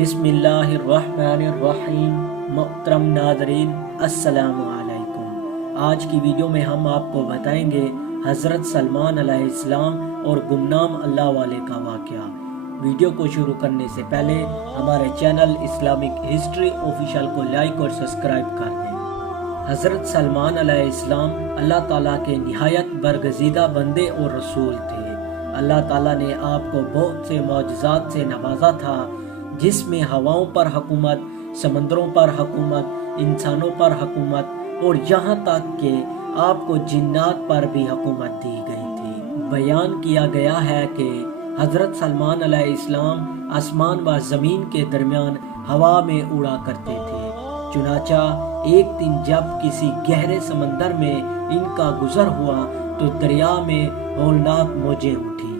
बिस्मिल्लाहिर्रहमानिर्रहीम। मोहतरम नाज़रीन, अस्सलामु अलैकुम। आज की वीडियो में हम आपको बताएंगे हज़रत सलमान अलैहिस्सलाम और गुमनाम अल्लाह वाले का वाक़या। वीडियो को शुरू करने से पहले हमारे चैनल इस्लामिक हिस्ट्री ऑफिशियल को लाइक और सब्सक्राइब कर दें। हज़रत सलमान अलैहिस्सलाम अल्लाह ताला के निहायत बरगज़ीदा बंदे और रसूल थे। अल्लाह ताला ने आपको बहुत से मौजज़ात से नवाजा था, जिसमें हवाओं पर हुकूमत, समंदरों पर हुकूमत, इंसानों पर हुकूमत और यहाँ तक कि आपको जिन्नात पर भी हुकूमत दी गई थी। बयान किया गया है कि हज़रत सलमान अलैहिस्सलाम आसमान व ज़मीन के दरमियान हवा में उड़ा करते थे। चुनाचा एक दिन जब किसी गहरे समंदर में इनका गुजर हुआ तो दरिया में हौलनाक मौजें उठी।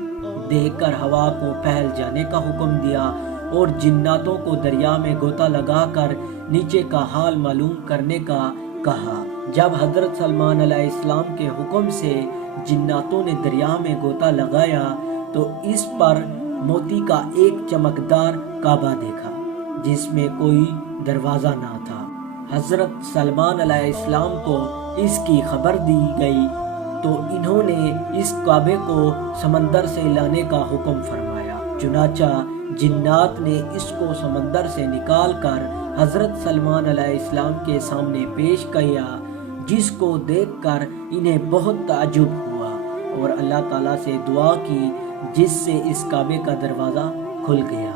देखकर हवा को फैल जाने का हुक्म दिया और जिन्नातों को दरिया में गोता लगाकर नीचे का हाल मालूम करने का कहा। जब हज़रत सलमान अलैहिस्सलाम के हुक्म से जिन्नातों ने दरिया में गोता लगाया तो इस पर मोती का एक चमकदार काबा देखा, जिसमें कोई दरवाज़ा ना था। हज़रत सलमान अलैहिस्सलाम को इसकी खबर दी गई तो इन्होंने इस काबे को समंदर से लाने का हुक्म फरमाया। चुनाचा जिन्नात ने इसको समंदर से निकाल कर हज़रत सलमान अलैहिस्सलाम के सामने पेश किया, जिसको देखकर इन्हें बहुत ताज्जुब हुआ और अल्लाह ताला से दुआ की, जिससे इस काबे का दरवाज़ा खुल गया।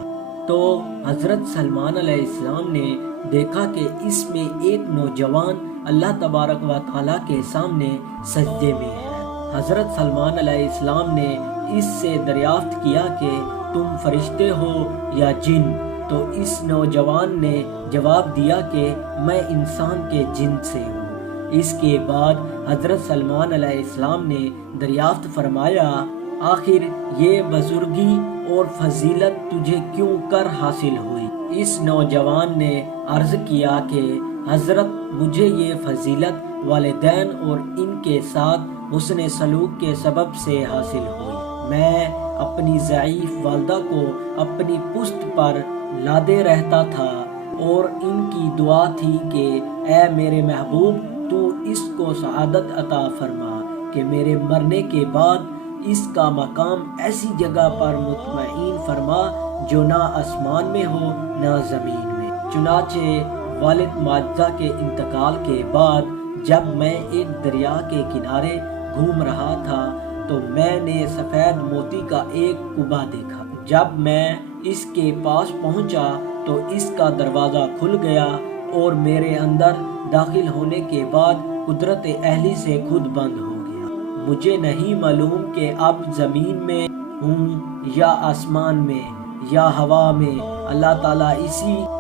तो हज़रत सलमान अलैहिस्सलाम ने देखा कि इसमें एक नौजवान अल्लाह तबारक व तआला के सामने सजदे में है। हज़रत सलमान अलैहिस्सलाम ने इससे दरियाफ्त किया कि तुम फरिश्ते हो या जिन? तो इस नौजवान ने जवाब दिया कि मैं इंसान के जिन से हूँ। इसके बाद हज़रत सलमान अलैहिस्सलाम ने दरियाफ्त फरमाया, आखिर ये बुजुर्गी और फजीलत तुझे क्यों कर हासिल हुई? इस नौजवान ने अर्ज किया कि हज़रत, मुझे ये फजीलत वालिदैन और इनके साथ हुस्न सलूक के सबब से हासिल हुई। मैं अपनी ज़ईफ़ वालदा को अपनी पुश्त पर लादे रहता था और इनकी दुआ थी कि ऐ मेरे महबूब, तू इसको सआदत अता फरमा कि मेरे मरने के बाद इसका मकाम ऐसी जगह पर मुतमईन फरमा जो ना आसमान में हो ना ज़मीन में। चुनाचे वालिद माजा के इंतकाल के बाद जब मैं एक दरिया के किनारे घूम रहा था तो मैंने सफ़ेद मोती का एक कुबा देखा। जब मैं इसके पास पहुंचा तो इसका दरवाज़ा खुल गया और मेरे अंदर दाखिल होने के बाद कुदरत अहली से खुद बंद हो गया। मुझे नहीं मालूम कि अब ज़मीन में हूँ या आसमान में या हवा में, अल्लाह ताला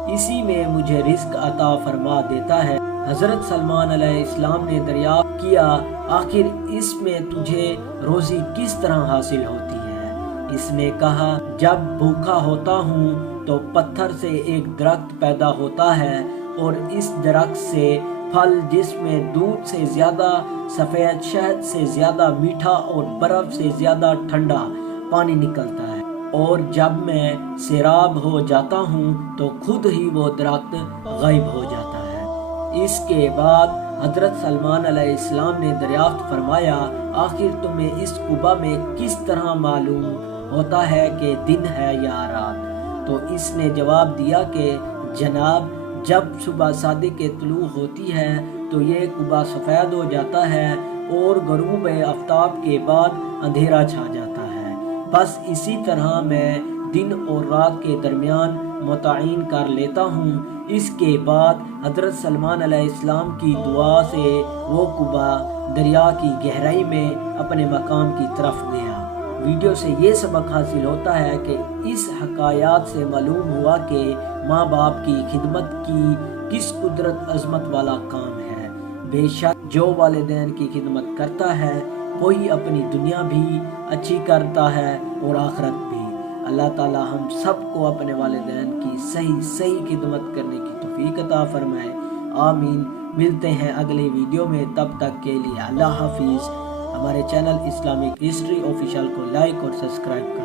इसी में मुझे रिस्क अता फरमा देता है। हज़रत सलमान अलैहिस्सलाम ने दरियाफ्त किया, आखिर इसमें तुझे रोज़ी किस तरह हासिल होती है? इसने कहा, जब भूखा होता हूँ तो पत्थर से एक दरख्त पैदा होता है और इस दरख्त से फल, जिसमें दूध से ज़्यादा सफ़ेद, शहद से ज़्यादा मीठा और बर्फ़ से ज़्यादा ठंडा पानी निकलता है, और जब मैं सैराब हो जाता हूँ तो खुद ही वो दरख्त गायब हो जाता है। इसके बाद हज़रत सलमान अलैहिस्सलाम ने दरियाफ्त फरमाया, आखिर तुम्हें इस कुबा में किस तरह मालूम होता है कि दिन है या रात? तो इसने जवाब दिया कि जनाब, जब सुबह सादिक के तुलू होती है तो ये कुबा सफ़ेद हो जाता है और गरूब आफ्ताब के बाद अंधेरा छा जाता है। बस इसी तरह मैं दिन और रात के दरमियान मुतयन कर लेता हूँ। इसके बाद हज़रत सलमान अलैहिस्सलाम की दुआ से वो कुबा दरिया की गहराई में अपने मकाम की तरफ गया। वीडियो से ये सबक हासिल होता है कि इस हकायात से मालूम हुआ कि माँ बाप की खिदमत की किस कुदरत अज़मत वाला काम है। बेशक जो वालिदैन की खिदमत करता है वही अपनी दुनिया भी अच्छी करता है और आखिरत भी। अल्लाह ताला हम सबको अपने वालिदैन की सही खिदमत करने की तौफीक अता फरमाए। आमीन। मिलते हैं अगले वीडियो में, तब तक के लिए अल्लाह हाफिज़। हमारे चैनल इस्लामिक हिस्ट्री ऑफिशियल को लाइक और सब्सक्राइब करें।